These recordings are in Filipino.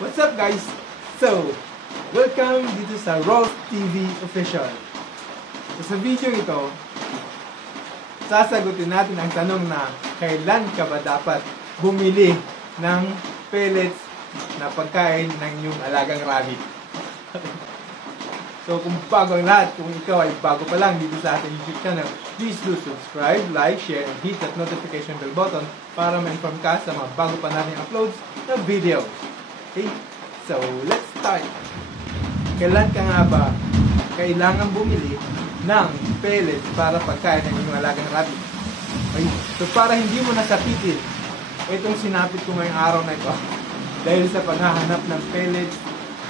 What's up guys? So, welcome dito sa Rolls TV Official. So, sa video ito, sasagutin natin ang tanong na kailan ka ba dapat bumili ng pellets na pagkain ng iyong alagang rabbit. So, kung bago ang lahat, kung ikaw ay bago pa lang dito sa ating YouTube channel, please do subscribe, like, share, and hit that notification bell button para ma-inform ka sa mga bago pa natin uploads na videos. Okay? So, let's start! Kailan ka nga ba kailangan bumili ng pellets para pagkain ng iyong alagang rabbit? Okay? So, para hindi mo nasapitin itong sinapit ko ngayong araw na ito dahil sa paghahanap ng pellets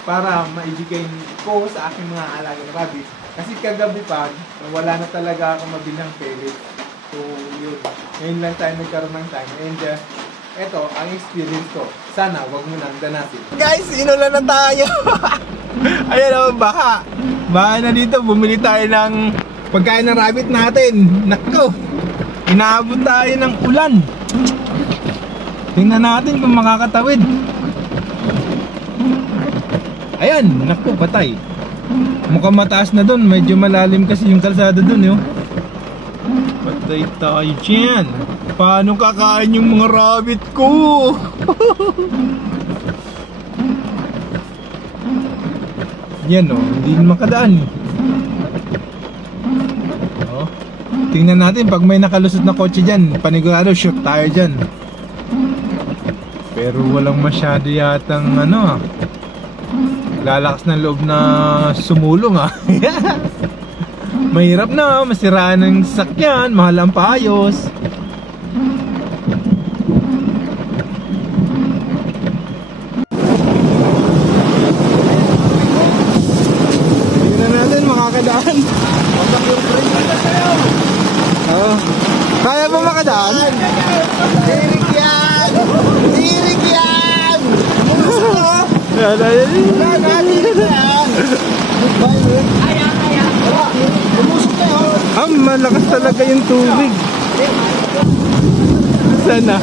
para maibigay ko sa aking mga alagang rabbit. Kasi kagabi pa, wala na talaga akong mabilang pellets. So, yun. Ngayon lang tayo nagkaroon ng time. And, eto, ang experience ko. Sana, wag mo nang danasin. Guys, inulan na tayo! Ayan o, baha! Baha na dito, bumili tayo ng pagkain ng rabbit natin. Nakko! Inaabot tayo ng ulan. Tingnan natin kung makakatawid. Ayan, nakko, patay. Mukhang mataas na dun, medyo malalim kasi yung kalsada dun, yun. Patay tayo dyan. Paano kakain yung mga rabbit ko? Yan o, hindi makadaan. O, tingnan natin pag may nakalusot na kotse dyan, panigurado shoot tayo dyan. Pero walang masyado yatang ano, lalakas ng loob na sumulong ah. Mahirap na, masiraan ng sasakyan, mahal ang paayos. Tingnan natin, makakadaan. Oh. Kaya ba makadaan? Tirik yan! Tirik yan! Malakas talaga yung tubig. Sana.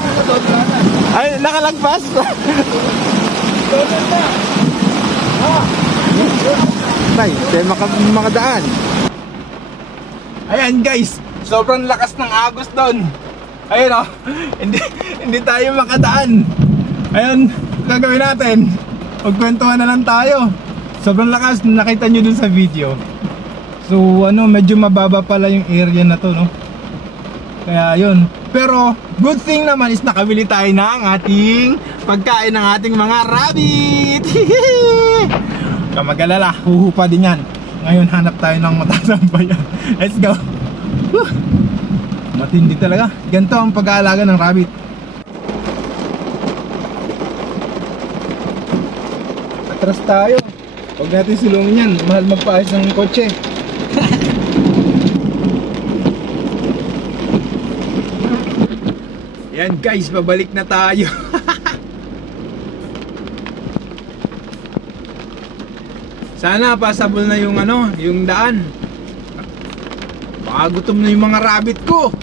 Ay, nakalagpas. Ay, tayo makadaan. Ayan guys, sobrang lakas ng agos doon. Ayun o, hindi tayo makadaan. Ayun, gagawin natin, magkwentuhan na lang tayo. Sobrang lakas, nakita nyo dun sa video. So ano, medyo mababa pala yung area na to, no? Kaya yun. Pero good thing naman is nakabili tayo ng ating pagkain ng ating mga rabbit. Kamagalala, huhupa din yan. Ngayon hanap tayo ng matatambayan. Let's go. Matindi talaga. Ganito ang pag-aalaga ng rabbit. Atras tayo. Huwag natin silungin yan, mahal magpaayos ng kotse. Yan guys, babalik na tayo. Sana pasabol na yung ano, yung daan. Baka gutom na yung mga rabbit ko.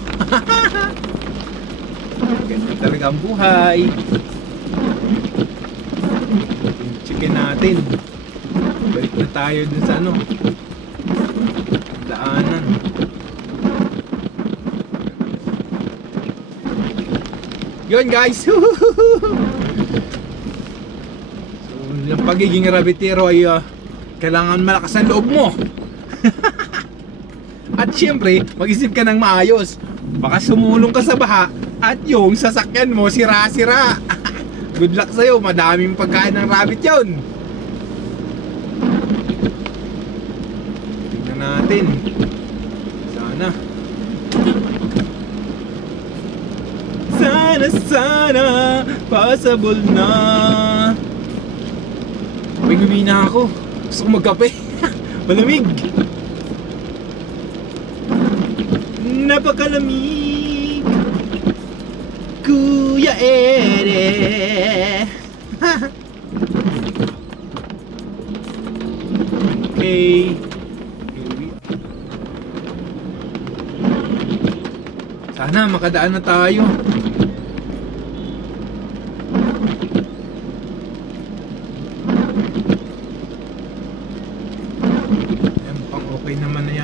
Ganyan talaga ang buhay. Chicken natin. Balik na tayo dun sa ano, daanan. Yun guys. So, yung pagiging rabbitero ay kailangan malakas ang loob mo. At syempre, mag-isip ka ng maayos. Baka sumulong ka sa baha at yung sasakyan mo sira-sira. Good luck sa'yo, madaming pagkain ng rabbit yun. Tingnan natin. Sana possible na. Uwi na ako. Gusto ko magkape. Malamig. Napakalamig, Kuya Ere. Okay. Sana makadaan na tayo.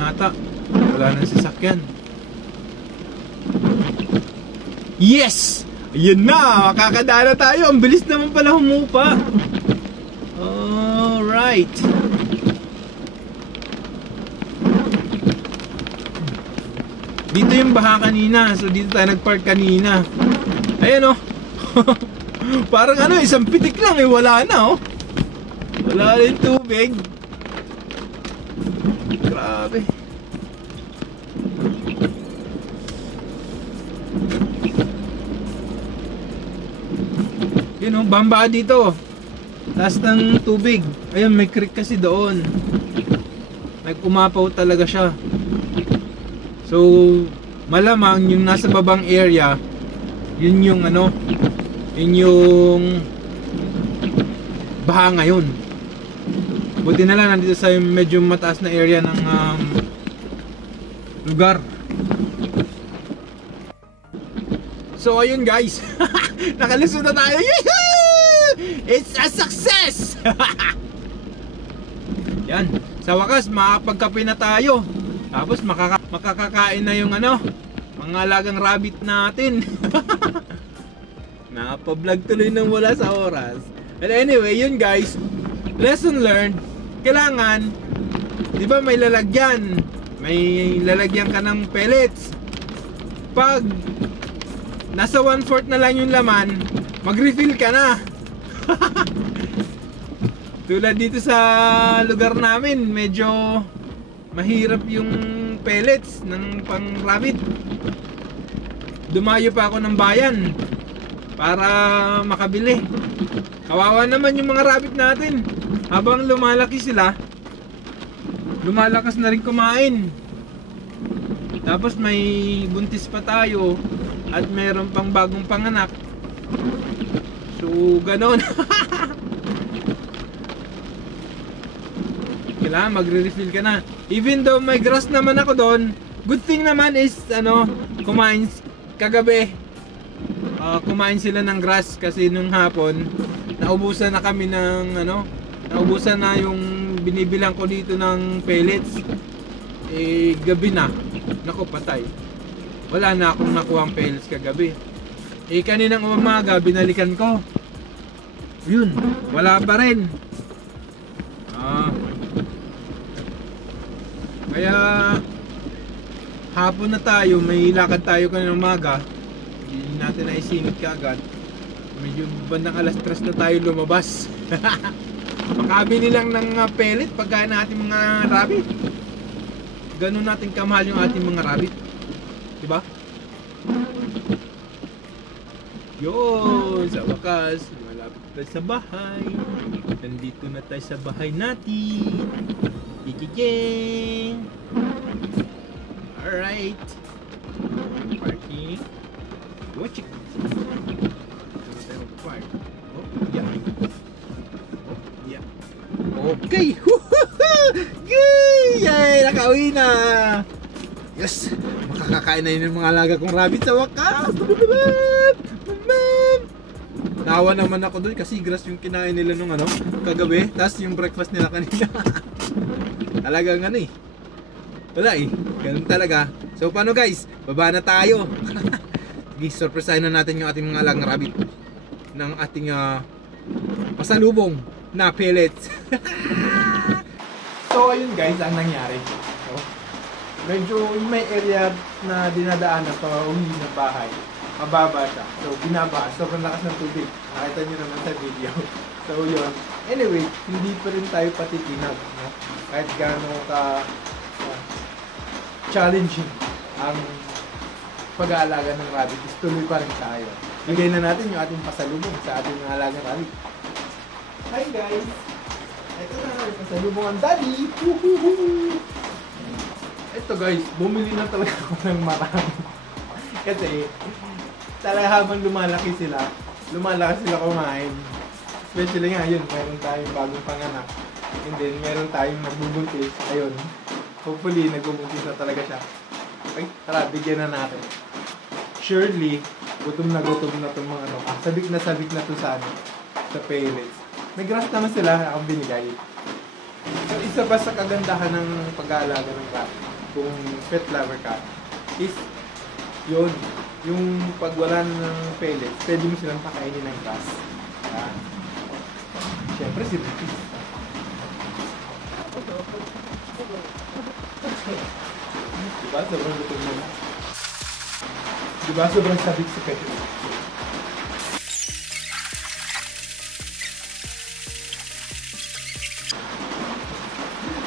yata. Wala nang sasakyan. Yes! Ayun na! Makakadala tayo. Ang bilis naman pala humupa. Alright. Dito yung baha kanina. So dito tayo nagpark kanina. Ayan oh. Parang ano, isang pitik lang eh. Wala na oh. Wala rin tubig. Grabe. Yun oh, bamba dito. Taas ng tubig. Ayun, may creek kasi doon. May kumapaw talaga siya. So, malamang yung nasa babang area, yun yung ano, yun yung baha ngayon. Buti na lang nandito sa medyo mataas na area ng lugar. So ayun guys, nakalusot na tayo. It's a success. Yan, sa wakas makapagkape na tayo. Tapos makakakain na yung ano, mga alagang rabbit natin. Napa-vlog tuloy nang wala sa oras. And anyway, yun guys, lesson learned. Kailangan, di ba may lalagyan? May lalagyan ka ng pellets. Pag nasa 1/4 na lang yung laman, mag-refill ka na. Tulad dito sa lugar namin, medyo mahirap yung pellets ng pang-rabbit. Dumayo pa ako ng bayan para makabili. Kawawa naman yung mga rabbit natin. Habang lumalaki sila, lumalakas na rin kumain. Tapos may buntis pa tayo at meron pang bagong panganak. So ganon. Kailangan magre-refill ka na. Even though may grass naman ako doon, good thing naman is ano, kumain kagabi. Kumain sila ng grass kasi nung hapon naubusan na kami ng ano, naubusan na yung binibilang ko dito ng pellets. Eh gabi na. Naku, patay. Wala na akong nakuhang pellets kagabi. Eh kaninang umaga binalikan ko. Yun, wala pa rin. Kaya hapon na tayo, may lakad tayo kaninang umaga. Hindi natin naisingit kaagad. Medyo bandang alas 3 na tayo lumabas. Makabili lang ng pellet pagkain ng ating mga rabbit. Ganun natin kamahal yung ating mga rabbit. Diba? Yun, sa wakas, malapit tayo sa bahay. Nandito na tayo sa bahay natin. Kikikeng. Alright. Parking. Watch it. Oh, yeah. Oh, yeah. Okay. Yay! Nakauwi na. Yes. Makakakain na yun ng mga alaga kong rabbit sa wakas. Nawa naman ako doon kasi grass yung kinain nila nung ano, kagabi. Tapos yung breakfast nila kanina. Talagang ano eh. Wala eh. Ganun talaga. So paano guys? Baba na tayo. Surprisein na natin yung ating mga alagang rabbit ng ating pasalubong na pellets. So ayun guys, ang nangyari. So, medyo may area na dinadaanan pa uwi ng bahay. Mababa siya. So binaba. Sobrang lakas ng tubig. Nakita nyo naman sa video. So yun. Anyway, hindi pa rin tayo patitinag. No? Kahit gano'n ka challenging ang pag-aalaga ng rabbit, is tuloy pa rin tayo. Bigay na natin yung ating pasalubong sa ating mga alagang rabbit. Hi guys! Ito na yung pasalubong ang daddy! Woohoo! Ito guys, bumili na talaga ako ng marami. Kasi talaga habang lumalaki sila kumain. Especially nga yun, meron tayong bagong panganak. And then meron tayong nagbubuntis. Ayun. Hopefully nagbubuntis na talaga siya. Okay, tara, bigyan na natin. Surely, gutom na itong mga ano. Sabik na to sa ano, sa pellets. May grass naman sila akong binigay. So, isa pa sa kagandahan ng pag-aalaga ng rabbit. kung pet lover ka, is yun, yung pag wala ng pellets, pwede mo silang pakainin ng grass. Yan. Siyempre si British. Diba? Sobrang gutom mo na. Diba? Sobrang sabik si Petro.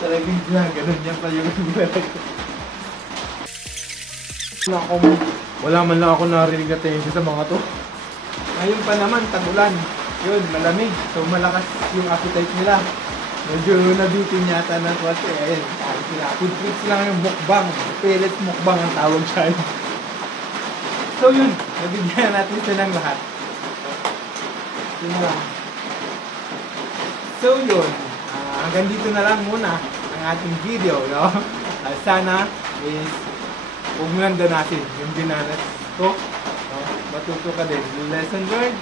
Talagang ganun yan pa yung wala man lang ako narinig na tension sa mga to. Ngayon pa naman, tag-ulan. Yun, malamig. So malakas yung appetite nila. Medyo nabitin yata ng kwate. Ayun, sabi sila. Food trips lang yung mukbang. Pellet mukbang ang tawag dyan. So yun, nabigyan natin silang lahat. Yun lang. So yun, hanggang dito na lang muna ang ating video, no? Sana is huwag mo lang natin yung binanas ko, no? Matuto ka din. Lesson learned,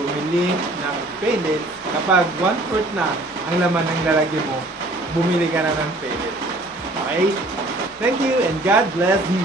bumili ng pellets. Kapag 1/4 na ang laman ng lalagyan mo, bumili ka na ng pellets. Okay? Thank you and God bless you.